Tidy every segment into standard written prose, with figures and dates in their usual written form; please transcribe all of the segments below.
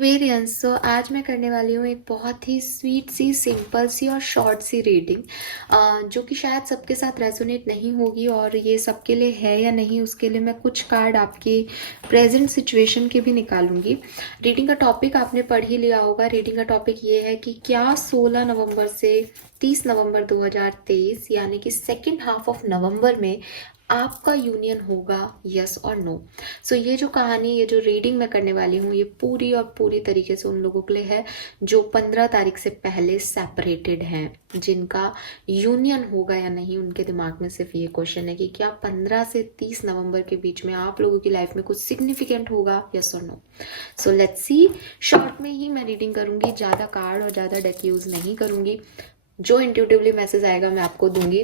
Aquarians. तो आज मैं करने वाली हूँ एक बहुत ही स्वीट सी, सिंपल सी और शॉर्ट सी रीडिंग, जो कि शायद सबके साथ रेजोनेट नहीं होगी। और ये सबके लिए है या नहीं, उसके लिए मैं कुछ कार्ड आपकी प्रेजेंट सिचुएशन के भी निकालूंगी। रीडिंग का टॉपिक आपने पढ़ ही लिया होगा। रीडिंग का टॉपिक ये है कि क्या 16 नवंबर से 30 नवंबर 2023 यानी कि सेकेंड हाफ ऑफ नवंबर में आपका यूनियन होगा, यस और नो। सो ये जो कहानी, ये जो रीडिंग मैं करने वाली हूँ, ये पूरी और पूरी तरीके से उन लोगों के लिए है जो 15 तारीख से पहले सेपरेटेड हैं, जिनका यूनियन होगा या नहीं। उनके दिमाग में सिर्फ ये क्वेश्चन है कि क्या 15 से 30 नवंबर के बीच में आप लोगों की लाइफ में कुछ सिग्निफिकेंट होगा, यस और no. So let's see. Short में ही मैं रीडिंग करूंगी, ज़्यादा कार्ड और ज़्यादा डेक यूज़ नहीं करूंगी। जो इंट्यूटिवली मैसेज आएगा मैं आपको दूंगी।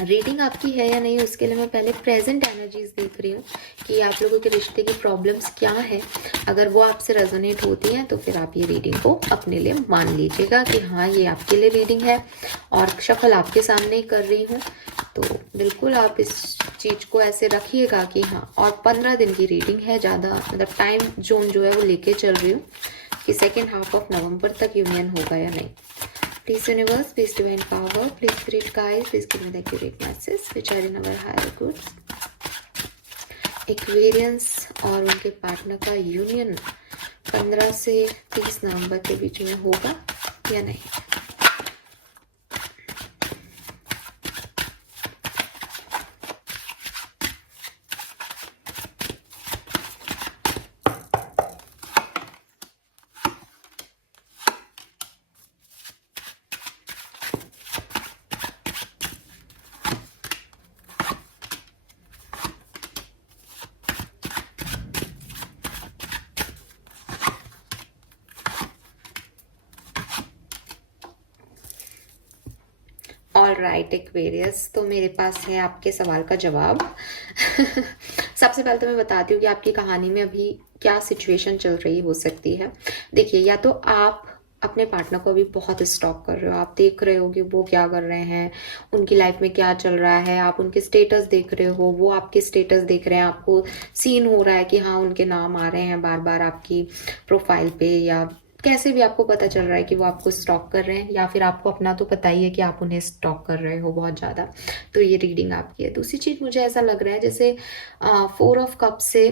रीडिंग आपकी है या नहीं, उसके लिए मैं पहले प्रेजेंट एनर्जीज देख रही हूँ कि आप लोगों के रिश्ते की प्रॉब्लम्स क्या है। अगर वो आपसे रेजोनेट होती हैं तो फिर आप ये रीडिंग को अपने लिए मान लीजिएगा कि हाँ, ये आपके लिए रीडिंग है। और शफल आपके सामने ही कर रही हूँ, तो बिल्कुल आप इस चीज़ को ऐसे रखिएगा कि हाँ। और 15 दिन की रीडिंग है, ज़्यादा मतलब टाइम जोन जो है वो लेके चल रही हूँ कि सेकेंड हाफ ऑफ नवंबर तक यूनियन होगा या नहीं। Please universe, please divine power, please spirit guides, please give me the accurate messages which are in our higher goods. Aquarians और उनके पार्टनर का यूनियन 15 से 30 नवंबर के बीच में होगा या नहीं। ऑल राइट एक्वेरियस, तो मेरे पास है आपके सवाल का जवाब। सबसे पहले तो मैं बताती हूँ कि आपकी कहानी में अभी क्या सिचुएशन चल रही हो सकती है। देखिए, या तो आप अपने पार्टनर को अभी बहुत स्टॉक कर रहे हो, आप देख रहे हो कि वो क्या कर रहे हैं, उनकी लाइफ में क्या चल रहा है, आप उनके स्टेटस देख रहे हो, वो आपके स्टेटस देख रहे हैं, आपको सीन हो रहा है कि हाँ, उनके नाम आ रहे हैं बार बार आपकी प्रोफाइल पे, या कैसे भी आपको पता चल रहा है कि वो आपको स्टॉक कर रहे हैं, या फिर आपको अपना तो पता ही है कि आप उन्हें स्टॉक कर रहे हो बहुत ज़्यादा। तो ये रीडिंग आपकी है। दूसरी चीज़, मुझे ऐसा लग रहा है जैसे 4 ऑफ कप से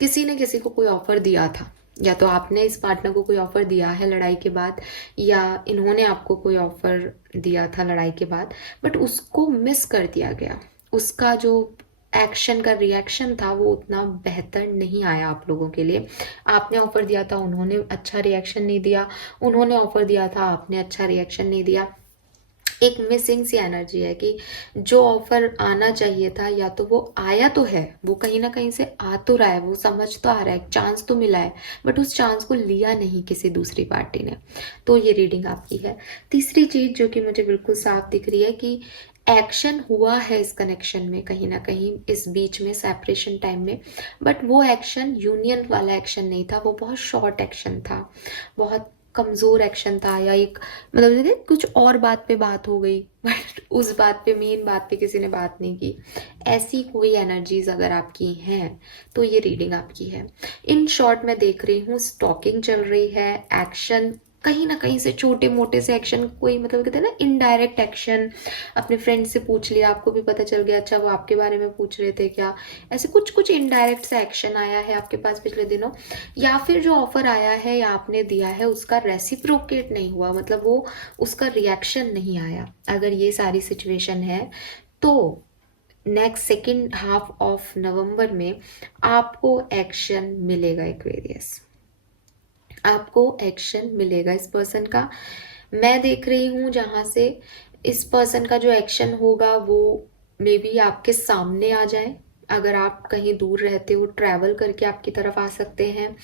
किसी ने किसी को कोई ऑफर दिया था, या तो आपने इस पार्टनर को कोई ऑफर दिया है लड़ाई के बाद, या इन्होंने आपको कोई ऑफर दिया था लड़ाई के बाद, बट उसको मिस कर दिया गया। उसका जो एक्शन का रिएक्शन था वो उतना बेहतर नहीं आया आप लोगों के लिए। आपने ऑफर दिया था, उन्होंने अच्छा रिएक्शन नहीं दिया, उन्होंने ऑफर दिया था, आपने अच्छा रिएक्शन नहीं दिया। एक मिसिंग सी एनर्जी है कि जो ऑफर आना चाहिए था, या तो वो आया तो है, वो कहीं ना कहीं से आ तो रहा है, वो समझ तो आ रहा है, चांस तो मिला है, बट उस चांस को लिया नहीं किसी दूसरी पार्टी ने। तो ये रीडिंग आपकी है। तीसरी चीज जो कि मुझे बिल्कुल साफ दिख रही है कि एक्शन हुआ है इस कनेक्शन में कहीं ना कहीं इस बीच में, सेपरेशन टाइम में, बट वो एक्शन यूनियन वाला एक्शन नहीं था, वो बहुत शॉर्ट एक्शन था, बहुत कमजोर एक्शन था, या एक मतलब जैसे कुछ और बात पे बात हो गई, बट उस बात पे, मेन बात पे किसी ने बात नहीं की। ऐसी कोई एनर्जीज अगर आपकी हैं तो ये रीडिंग आपकी है। इन शॉर्ट मैं देख रही हूँ स्टॉकिंग चल रही है, एक्शन कहीं ना कहीं से, छोटे मोटे से एक्शन, कोई मतलब कहते हैं ना इनडायरेक्ट एक्शन। अपने फ्रेंड से पूछ लिया, आपको भी पता चल गया, अच्छा वो आपके बारे में पूछ रहे थे क्या, ऐसे कुछ कुछ इनडायरेक्ट सा एक्शन आया है आपके पास पिछले दिनों। या फिर जो ऑफर आया है या आपने दिया है उसका रेसिप्रोकेट नहीं हुआ, मतलब वो उसका रिएक्शन नहीं आया। अगर ये सारी सिचुएशन है तो next second half of November में आपको एक्शन मिलेगा एक्वेरियस, आपको एक्शन मिलेगा इस पर्सन का। मैं देख रही हूँ जहां से इस पर्सन का जो एक्शन होगा वो मे बी आपके सामने आ जाए। अगर आप कहीं दूर रहते हो, ट्रैवल करके आपकी तरफ आ सकते हैं,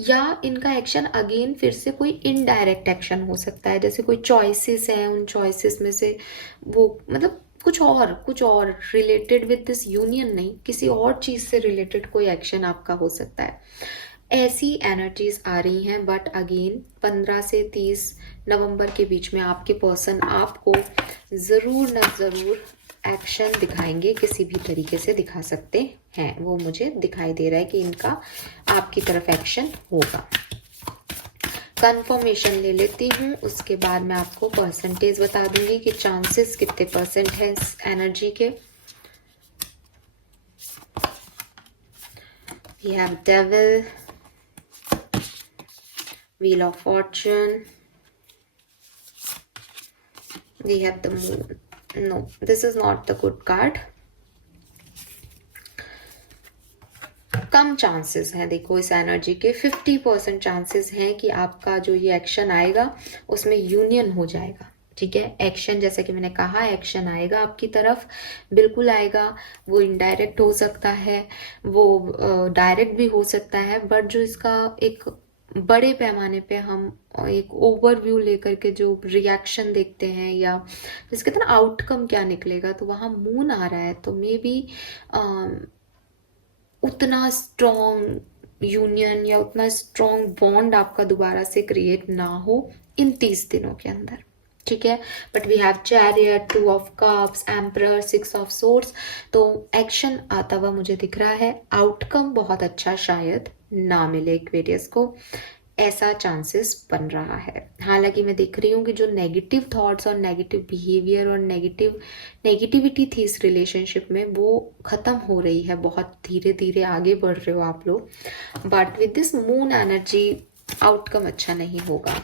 या इनका एक्शन अगेन फिर से कोई इनडायरेक्ट एक्शन हो सकता है, जैसे कोई चॉइसेस हैं, उन चॉइसेस में से वो मतलब कुछ और रिलेटेड विद दिस यूनियन नहीं, किसी और चीज से रिलेटेड कोई एक्शन आपका हो सकता है। ऐसी एनर्जीज आ रही हैं, बट अगेन 15 से 30 नवंबर के बीच में आपके पर्सन आपको ज़रूर न ज़रूर एक्शन दिखाएंगे, किसी भी तरीके से दिखा सकते हैं। वो मुझे दिखाई दे रहा है कि इनका आपकी तरफ एक्शन होगा। कंफर्मेशन ले लेती हूँ, उसके बाद मैं आपको परसेंटेज बता दूंगी कि चांसेस कितने परसेंट है इस एनर्जी के। We have devil, wheel of fortune, we have the moon. No, this is not the good card. कम चांसेस हैं देखो इस एनर्जी के, 50% चांसेस हैं कि आपका जो ये एक्शन आएगा उसमें यूनियन हो जाएगा. ठीक है, एक्शन जैसा कि मैंने कहा, एक्शन आएगा आपकी तरफ, बिल्कुल आएगा. वो इनडायरेक्ट हो सकता है, वो डायरेक्ट भी हो सकता है, बट जो इसका एक बड़े पैमाने पे हम एक ओवरव्यू लेकर के जो रिएक्शन देखते हैं या जिसके तरह आउटकम क्या निकलेगा, तो वहाँ मून आ रहा है, तो मे बी उतना स्ट्रॉन्ग यूनियन या उतना स्ट्रॉन्ग बॉन्ड आपका दोबारा से क्रिएट ना हो इन 30 दिनों के अंदर. ठीक है, but we have chariot, 2 of cups, emperor, 6 of swords. तो एक्शन आता हुआ मुझे दिख रहा है. आउटकम बहुत अच्छा शायद ना मिले एक्वेरियस को, ऐसा चांसेस बन रहा है. हालांकि मैं देख रही हूँ कि जो नेगेटिव थॉट्स और नेगेटिव बिहेवियर और नेगेटिविटी थी इस रिलेशनशिप में, वो खत्म हो रही है. बहुत धीरे धीरे आगे बढ़ रहे हो आप लोग, but with this moon energy outcome अच्छा नहीं होगा.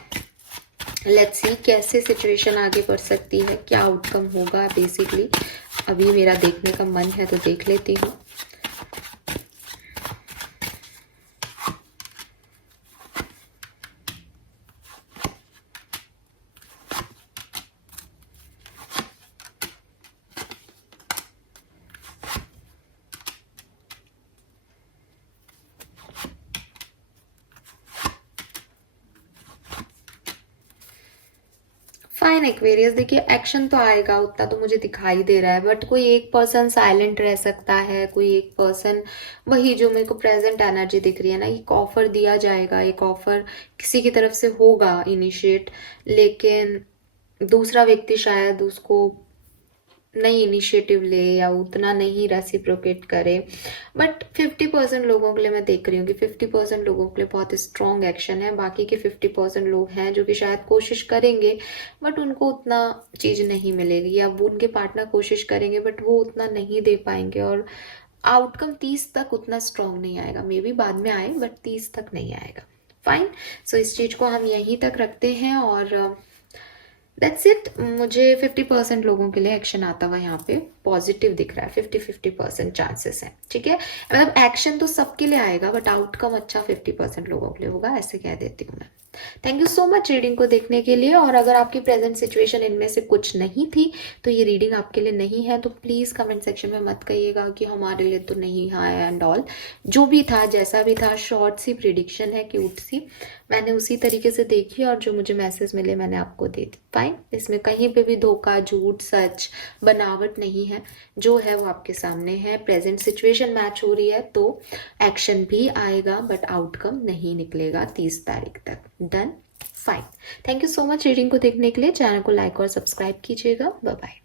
लेट्स सी कैसे सिचुएशन आगे बढ़ सकती है, क्या आउटकम होगा. बेसिकली अभी मेरा देखने का मन है तो देख लेती हूँ. फाइन एक्वेरियस, देखिए एक्शन तो आएगा, उतना तो मुझे दिखाई दे रहा है, बट कोई एक पर्सन साइलेंट रह सकता है, कोई एक पर्सन, वही जो मेरे को प्रेजेंट एनर्जी दिख रही है ना, एक ऑफर दिया जाएगा, एक ऑफर किसी की तरफ से होगा इनिशिएट, लेकिन दूसरा व्यक्ति शायद उसको नहीं इनिशिएटिव ले या उतना नहीं रेसिप्रोकेट करे. बट 50% लोगों के लिए मैं देख रही हूँ कि 50% लोगों के लिए बहुत स्ट्रॉन्ग एक्शन है. बाकी के 50% लोग हैं जो कि शायद कोशिश करेंगे बट उनको उतना चीज़ नहीं मिलेगी, या वो उनके पार्टनर कोशिश करेंगे बट वो उतना नहीं दे पाएंगे, और आउटकम 30 तक उतना स्ट्रॉन्ग नहीं आएगा. मे बी बाद में आए बट 30 तक नहीं आएगा. फाइन, सो इस चीज़ को हम यहीं तक रखते हैं और दैट्स इट. मुझे 50% लोगों के लिए एक्शन आता हुआ यहाँ पे पॉजिटिव दिख रहा है. 50-50% चांसेस हैं. ठीक है, मतलब एक्शन तो सबके लिए आएगा बट आउटकम अच्छा 50% लोगों के लिए होगा, ऐसे कह देती हूँ मैं. Thank you so much reading को देखने के लिए. और अगर आपकी प्रेजेंट सिचुएशन इनमें से कुछ नहीं थी तो ये रीडिंग आपके लिए नहीं है, तो प्लीज़ कमेंट सेक्शन में मत कहिएगा कि हमारे लिए तो नहीं है एंड ऑल. जो भी था, जैसा भी था, शॉर्ट सी प्रिडिक्शन है, क्यूट सी, मैंने उसी तरीके से देखी और जो मुझे मैसेज मिले मैंने आपको दे दी. फाइन, इसमें कहीं पे भी धोखा, झूठ, सच, बनावट नहीं है. जो है वो आपके सामने है. प्रेजेंट सिचुएशन मैच हो रही है तो एक्शन भी आएगा बट आउटकम नहीं निकलेगा 30 तारीख तक. Done, fine. Thank you so much reading को देखने के लिए. चैनल को लाइक और सब्सक्राइब कीजिएगा. Bye bye.